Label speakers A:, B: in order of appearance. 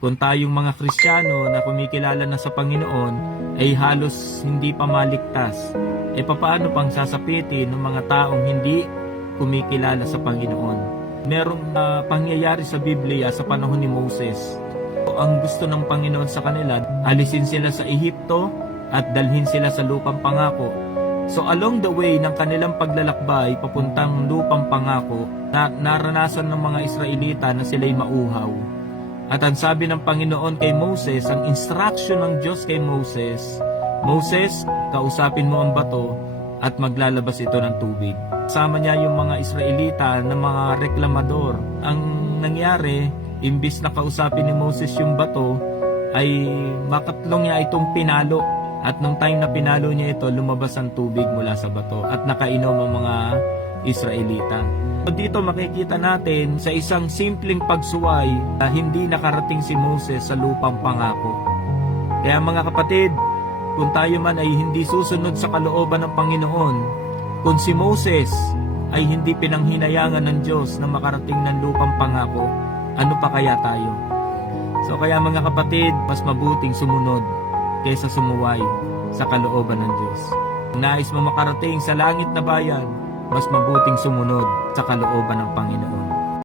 A: kung tayong mga Kristiyano na kumikilala na sa Panginoon ay halos hindi pa maligtas, e papaano pang sasapitin ng mga taong hindi kumikilala sa Panginoon? Merong ah, pangyayari sa Biblia sa panahon ni Moses. Ang gusto ng Panginoon sa kanila, alisin sila sa Ehipto at dalhin sila sa lupang pangako. So along the way ng kanilang paglalakbay papuntang lupang pangako, na naranasan ng mga Israelita na sila'y mauhaw. At ang sabi ng Panginoon kay Moses, ang instruction ng Diyos kay Moses, Moses, kausapin mo ang bato at maglalabas ito ng tubig. Sama niya yung mga Israelita na mga reklamador. Ang nangyari, imbis na kausapin ni Moses yung bato, ay makatlong niya itong pinalo. At nung time na pinalo niya ito, lumabas ang tubig mula sa bato at nakainom ang mga Israelita. So dito makikita natin sa isang simpleng pagsuway na hindi nakarating si Moses sa lupang pangako. Kaya mga kapatid, kung tayo man ay hindi susunod sa kalooban ng Panginoon, kung si Moses ay hindi pinanghinayangan ng Diyos na makarating ng lupang pangako, ano pa kaya tayo? So kaya mga kapatid, mas mabuting sumunod kaysa sumuway sa kalooban ng Diyos. Nais mo makarating sa langit na bayan, mas mabuting sumunod sa kalooban ng Panginoon.